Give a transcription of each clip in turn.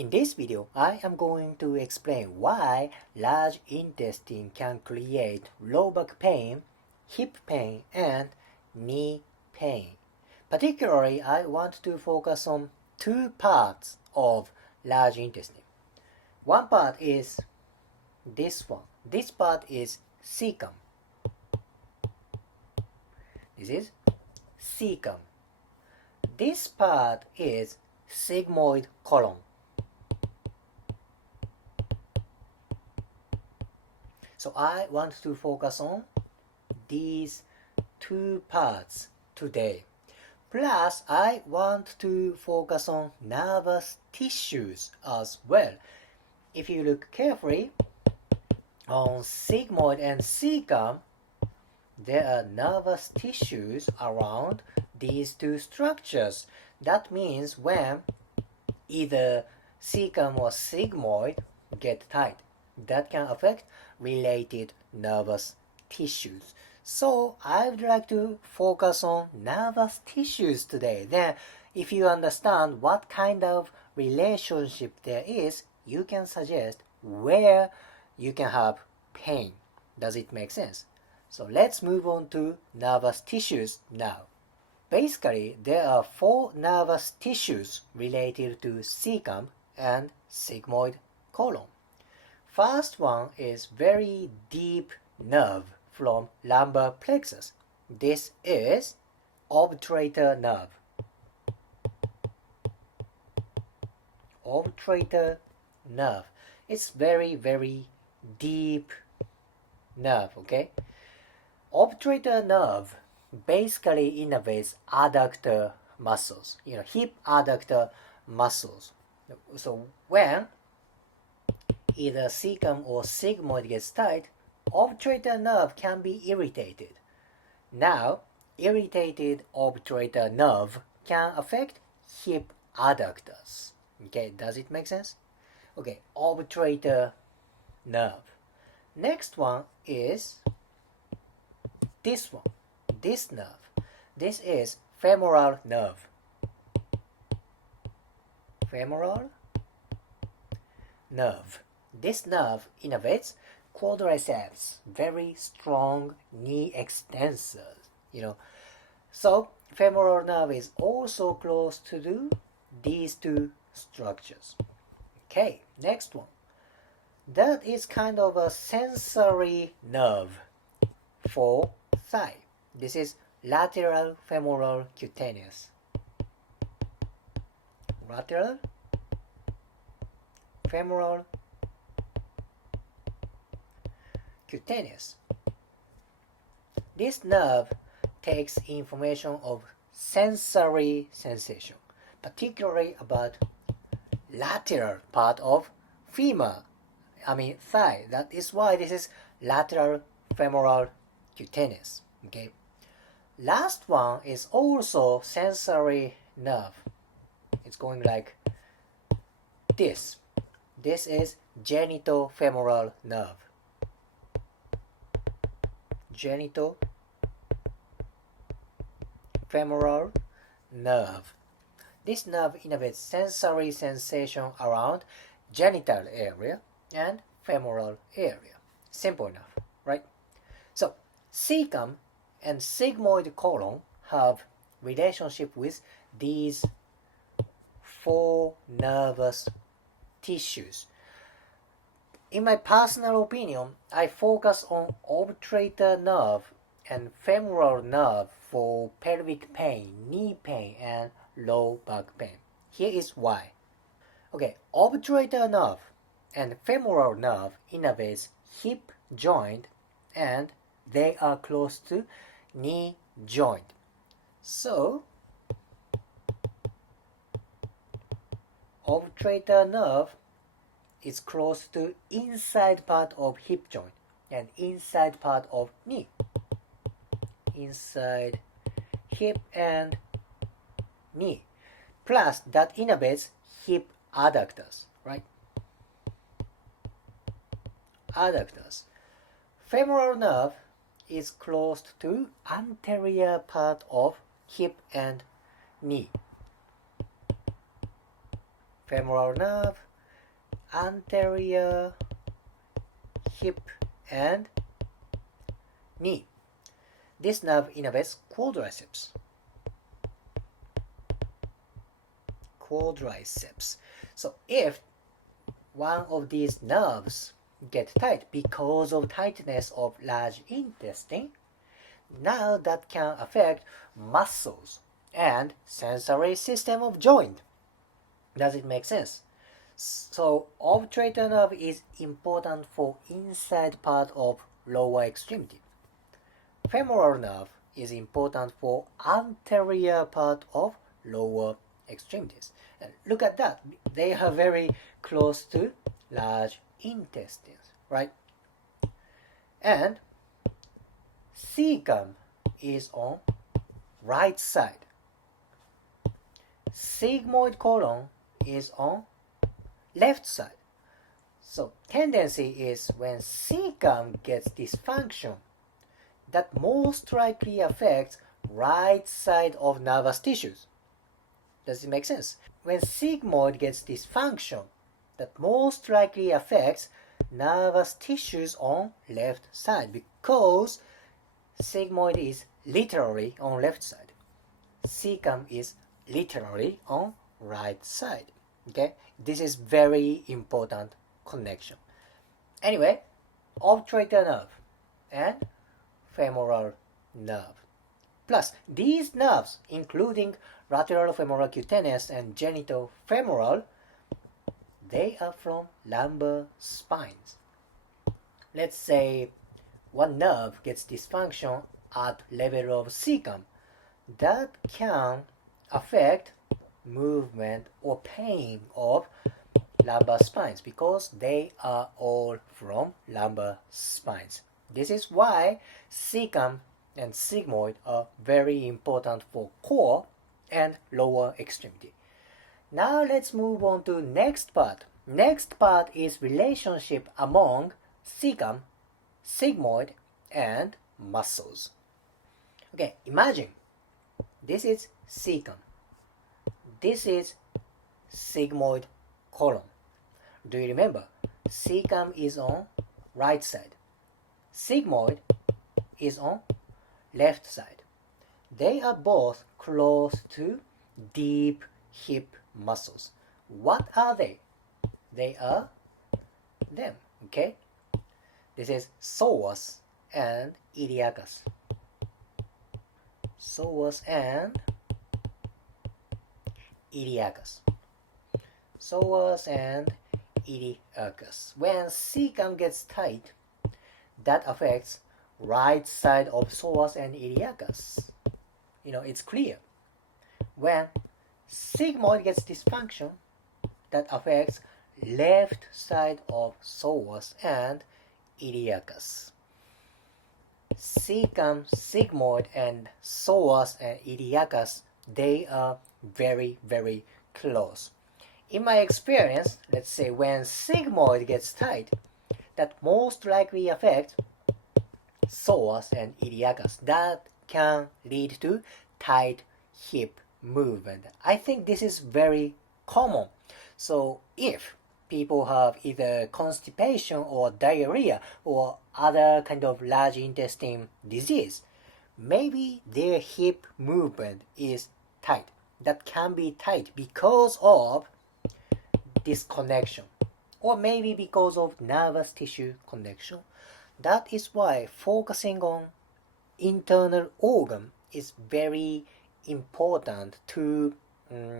In this video, I am going to explain why large intestine can create low back pain, hip pain, and knee pain. Particularly, I want to focus on two parts of large intestine. One part is this one. This part is cecum. This is cecum. This part is sigmoid colon. So I want to focus on these two parts today. Plus, I want to focus on nervous tissues as well. If you look carefully on sigmoid and cecum, there are nervous tissues around these two structures. That means when either cecum or sigmoid get tight, that can affect related nervous tissues. So I would like to focus on nervous tissues today. Then if you understand what kind of relationship there is, you can suggest where you can have pain. Does it make sense? So let's move on to nervous tissues now. Basically, there are four nervous tissues related to cecum and sigmoid colon. First one is very deep nerve from lumbar plexus. This is obturator nerve. Obturator nerve. It's very deep nerve, okay? Obturator nerve basically innervates adductor muscles, hip adductor muscles. So when either cecum or sigmoid gets tight, obturator nerve can be irritated. Now, irritated obturator nerve can affect hip adductors. Okay, does it make sense? Okay, obturator nerve. Next one is this one, this nerve. This is femoral nerve. Femoral nerve. This nerve innervates quadriceps, very strong knee extensors, So femoral nerve is also close to these two structures. Okay, next one. That is kind of a sensory nerve for thigh. This is lateral femoral cutaneous. Lateral femoral cutaneous. This nerve takes information of sensory sensation, particularly about lateral part of thigh. That is why this is lateral femoral cutaneous. Okay. Last one is also sensory nerve. It's going like this. This is genitofemoral nerve. Genitofemoral nerve. This nerve innervates sensory sensation around genital area and femoral area. Simple enough, right? So, cecum and sigmoid colon have relationship with these four nervous tissues. In my personal opinion, I focus on obturator nerve and femoral nerve for pelvic pain, knee pain, and low back pain. Here is why. Okay, obturator nerve and femoral nerve innervates hip joint and they are close to knee joint. So, obturator nerve is close to inside part of hip joint and inside part of knee. Inside hip and knee. Plus that innervates hip adductors, right? Adductors. Femoral nerve is close to anterior part of hip and knee. Femoral nerve anterior hip and knee. This nerve innervates quadriceps. So if one of these nerves get tight because of tightness of large intestine, now that can affect muscles and sensory system of joint. Does it make sense? So obturator nerve is important for inside part of lower extremity. Femoral nerve is important for anterior part of lower extremities. And look at that. They are very close to large intestines, right? And cecum is on right side. Sigmoid colon is on left side. So tendency is when cecum gets dysfunction, that most likely affects right side of nervous tissues. Does it make sense? When sigmoid gets dysfunction, that most likely affects nervous tissues on left side because sigmoid is literally on left side. Cecum is literally on right side. Okay, this is very important connection. Anyway, obturator nerve and femoral nerve. Plus, these nerves, including lateral femoral cutaneous and genital femoral, they are from lumbar spines. Let's say one nerve gets dysfunction at level of cecum. That can affect movement or pain of lumbar spines because they are all from lumbar spines. This is why cecum and sigmoid are very important for core and lower extremity. Now let's move on to next part. Next part is relationship among cecum, sigmoid, and muscles. Okay, imagine this is cecum. This is sigmoid colon. Do you remember? Cecum is on right side. Sigmoid is on left side. They are both close to deep hip muscles. What are they? They are them, okay? This is psoas and iliacus. Psoas and iliacus. Psoas and iliacus. When cecum gets tight, that affects right side of psoas and iliacus. It's clear. When sigmoid gets dysfunction, that affects left side of psoas and iliacus. Cecum, sigmoid, and psoas and iliacus, they are very, very close. In my experience, let's say when sigmoid gets tight, that most likely affects psoas and iliacus. That can lead to tight hip movement. I think this is very common. So if people have either constipation or diarrhea or other kind of large intestine disease, maybe their hip movement is tight. That can be tight because of this connection, or maybe because of nervous tissue connection. That is why focusing on internal organ is very important to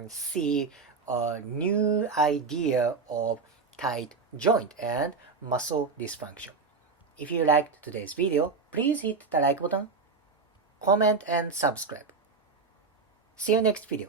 see a new idea of tight joint and muscle dysfunction. If you liked today's video, please hit the like button, comment and subscribe. See you next video.